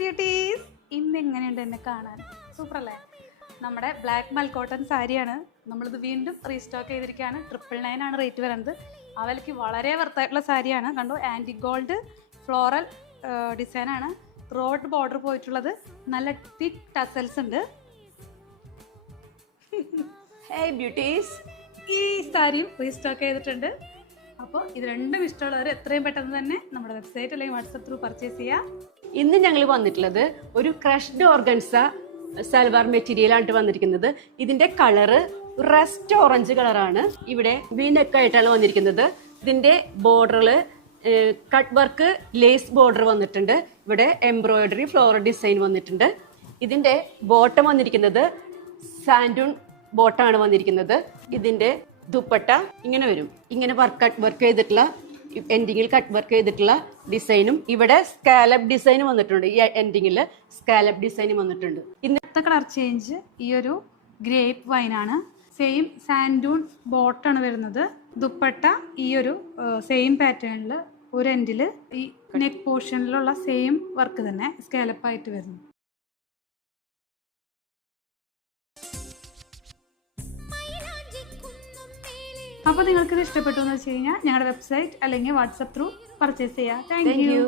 Beauties, ഇന്ന് എങ്ങനെയുണ്ട് എന്നെ കാണാൻ? സൂപ്പർ അല്ലേ? നമ്മുടെ ബ്ലാക്ക് മൽക്കോട്ടൺ സാരിയാണ് നമ്മളിത് വീണ്ടും റീസ്റ്റോക്ക് ചെയ്തിരിക്കുകയാണ്. 999 ആണ് റേറ്റ് വരുന്നത്. അവർക്ക് വളരെ വർത്തായിട്ടുള്ള സാരിയാണ്. കണ്ടു, ആൻറ്റി ഗോൾഡ് ഫ്ലോറൽ ഡിസൈനാണ്. റോഡ് ബോർഡർ പോയിട്ടുള്ളത്. നല്ല തിക്ക് ടസൽസ് ഉണ്ട്. ഹേയ് ബ്യൂട്ടീസ്, ഈ സാരിയും റീസ്റ്റോക്ക് ചെയ്തിട്ടുണ്ട്. അപ്പോൾ ഇത് രണ്ടും ഇഷ്ടമുള്ളവർ എത്രയും പെട്ടെന്ന് തന്നെ നമ്മുടെ വെബ്സൈറ്റ് അല്ലെങ്കിൽ വാട്സപ്പ് ത്രൂ പർച്ചേസ് ചെയ്യാം. ഇന്ന് ഞങ്ങൾ വന്നിട്ടുള്ളത് ഒരു ക്രഷ്ഡ് ഓർഗൻസ സൽവാർ മെറ്റീരിയൽ ആണ് വന്നിരിക്കുന്നത്. ഇതിന്റെ കളറ് റസ്റ്റ് ഓറഞ്ച് കളറാണ്. ഇവിടെ വീനെക്ക് ആയിട്ടാണ് വന്നിരിക്കുന്നത്. ഇതിന്റെ ബോർഡറില് കട്ട് വർക്ക് ലേസ് ബോർഡർ വന്നിട്ടുണ്ട്. ഇവിടെ എംബ്രോയിഡറി ഫ്ലോറൽ ഡിസൈൻ വന്നിട്ടുണ്ട്. ഇതിന്റെ ബോട്ടം വന്നിരിക്കുന്നത് സാൻഡൂൺ ബോട്ടാണ് വന്നിരിക്കുന്നത്. ഇതിന്റെ ദുപ്പട്ട ഇങ്ങനെ വരും. ഇങ്ങനെ കട്ട് വർക്ക് ചെയ്തിട്ടുള്ള എൻഡിങ്ങിൽ കട്ട് വർക്ക് ചെയ്തിട്ടുള്ള ഡിസൈനും ഇവിടെ സ്കാലപ്പ് ഡിസൈനും വന്നിട്ടുണ്ട്. ഈ എൻഡിങ്ങിൽ സ്കാലപ്പ് ഡിസൈനും വന്നിട്ടുണ്ട്. ഇന്നത്തെ കളർ ചേഞ്ച് ഈ ഒരു ഗ്രേപ്പ് വൈനാണ്. സെയിം സാൻഡൂൺ ബോട്ടാണ് വരുന്നത്. ദുപ്പട്ട ഈ ഒരു സെയിം പാറ്റേണിൽ ഒരു എൻഡിൽ ഈ നെക്ക് പോർഷനിലുള്ള സെയിം വർക്ക് തന്നെ സ്കാലപ്പ് ആയിട്ട് വരുന്നു. അപ്പോൾ നിങ്ങൾക്ക് ഇത് ഇഷ്ടപ്പെട്ടു എന്ന് വെച്ച് കഴിഞ്ഞാൽ ഞങ്ങളുടെ വെബ്സൈറ്റ് അല്ലെങ്കിൽ വാട്സപ്പ് ത്രൂ പർച്ചേസ് ചെയ്യാം. Thank you.